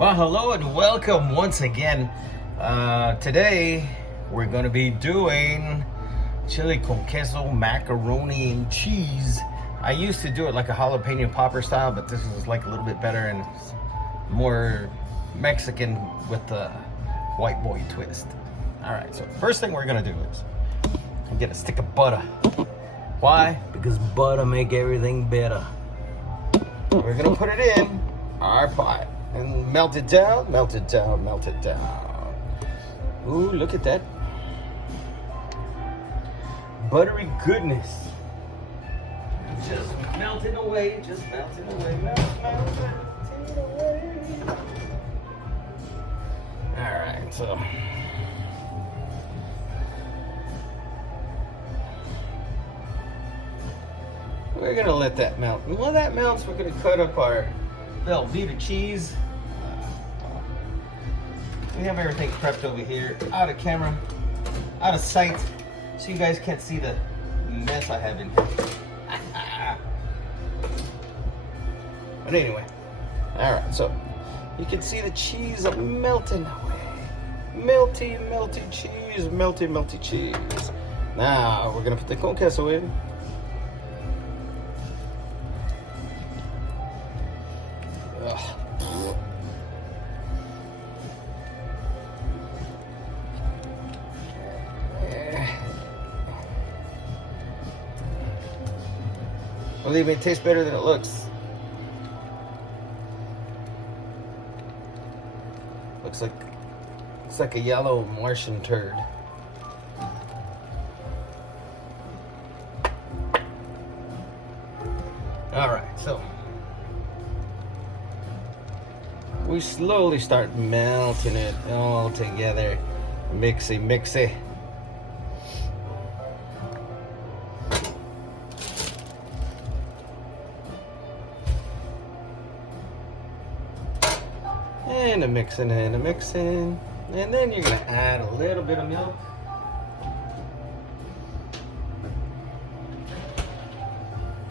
Well, hello and welcome once again. Today we're going to be doing chili con queso, macaroni and cheese. I used to do it like a jalapeno popper style, but this is like a little bit better and it's more Mexican with the white boy twist. All right, so first thing we're going to do is get a stick of butter. Why? Because butter make everything better. We're going to put it in our pot. And melt it down, melt it down, melt it down. Ooh, look at that. Buttery goodness. Just melting away, just melting away, melting away. All right, so. We're gonna let that melt. And while that melts, we're gonna cut up our Velveeta cheese. We have everything prepped over here, out of camera, out of sight, so you guys can't see the mess I have in here. But anyway, all right, so you can see the cheese melting away. Melty, melty cheese, melty, melty cheese. Now we're gonna put the con queso in. Believe me, it tastes better than it looks. Looks like a yellow Martian turd. All right, so we slowly start melting it all together. Mixy, mixy. And a mixing and a mixing. And then you're gonna add a little bit of milk.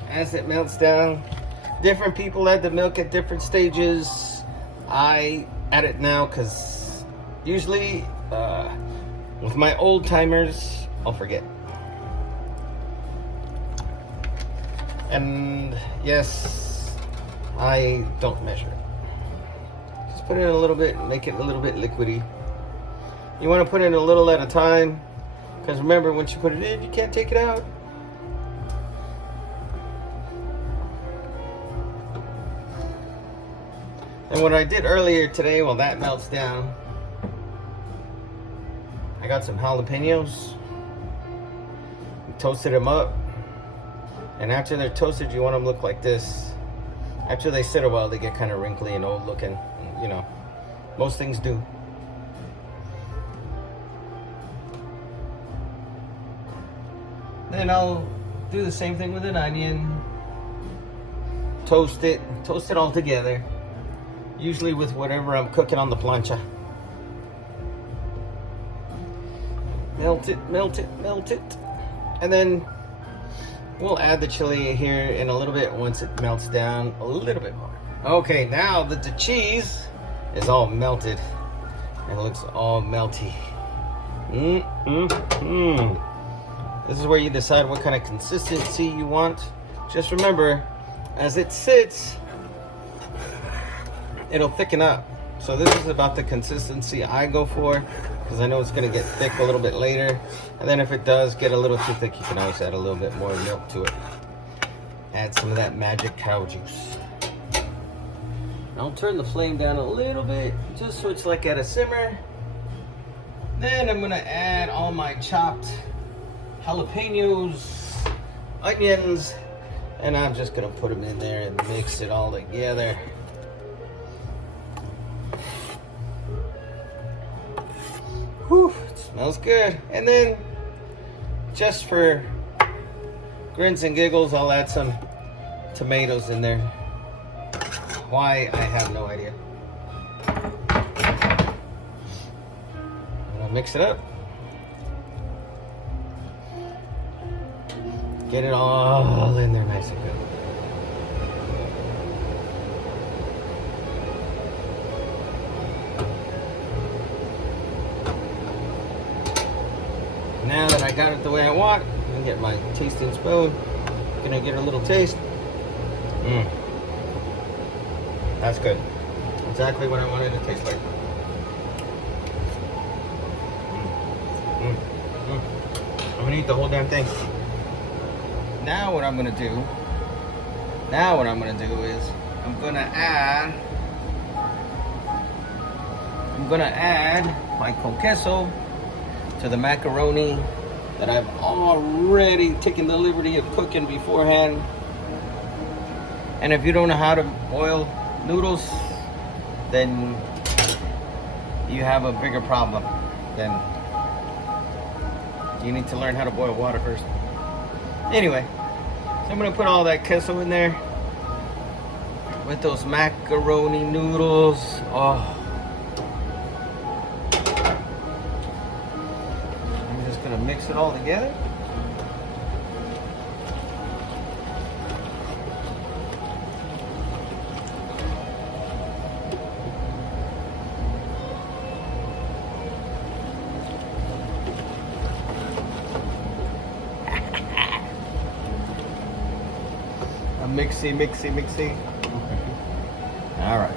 As it melts down, different people add the milk at different stages. I add it now because usually with my old timers, I'll forget. And yes, I don't measure it. Just put in a little bit, make it a little bit liquidy. You want to put in a little at a time because remember, once you put it in, you can't take it out. And what I did earlier today, while that melts down, I got some jalapenos, toasted them up, and after they're toasted, you want them to look like this. After they sit a while, they get kind of wrinkly and old looking. You know, most things do. Then I'll do the same thing with an onion. Toast it all together. Usually with whatever I'm cooking on the plancha. Melt it, melt it, melt it. And then we'll add the chili here in a little bit once it melts down a little bit more. Okay, now that the cheese is all melted, and it looks all melty. This is where you decide what kind of consistency you want. Just remember, as it sits, it'll thicken up. So this is about the consistency I go for, because I know it's going to get thick a little bit later. And then if it does get a little too thick, you can always add a little bit more milk to it. Add some of that magic cow juice. I'll turn the flame down a little bit, just so it's like at a simmer. Then I'm going to add all my chopped jalapenos, onions, and I'm just going to put them in there and mix it all together. Whew, it smells good. And then, just for grins and giggles, I'll add some tomatoes in there. Why, I have no idea. And I'll mix it up. Get it all in there nice and good. got it the way I want. I'm gonna get my tasting spoon. Gonna get a little taste. That's good. Exactly what I wanted it to taste like. I'm gonna eat the whole damn thing. Now what I'm gonna do is I'm gonna add my con queso to the macaroni that I've already taken the liberty of cooking beforehand. And if you don't know how to boil noodles, then you have a bigger problem. Then you need to learn how to boil water first. Anyway, so I'm gonna put all that queso in there with those macaroni noodles. Oh, I'm just gonna mix it all together. Mixy. All right,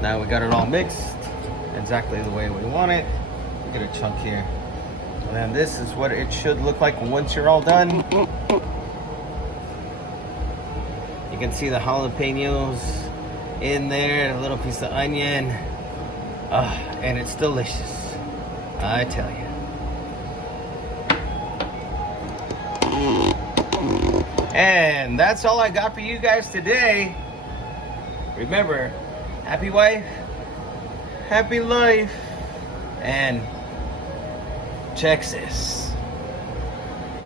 now we got it all mixed exactly the way we want it. We get a chunk here, and then this is what it should look like once you're all done. You can see the jalapenos in there, a little piece of onion, and it's delicious, I tell you. And that's all I got for you guys today. Remember, happy wife, happy life, and check this.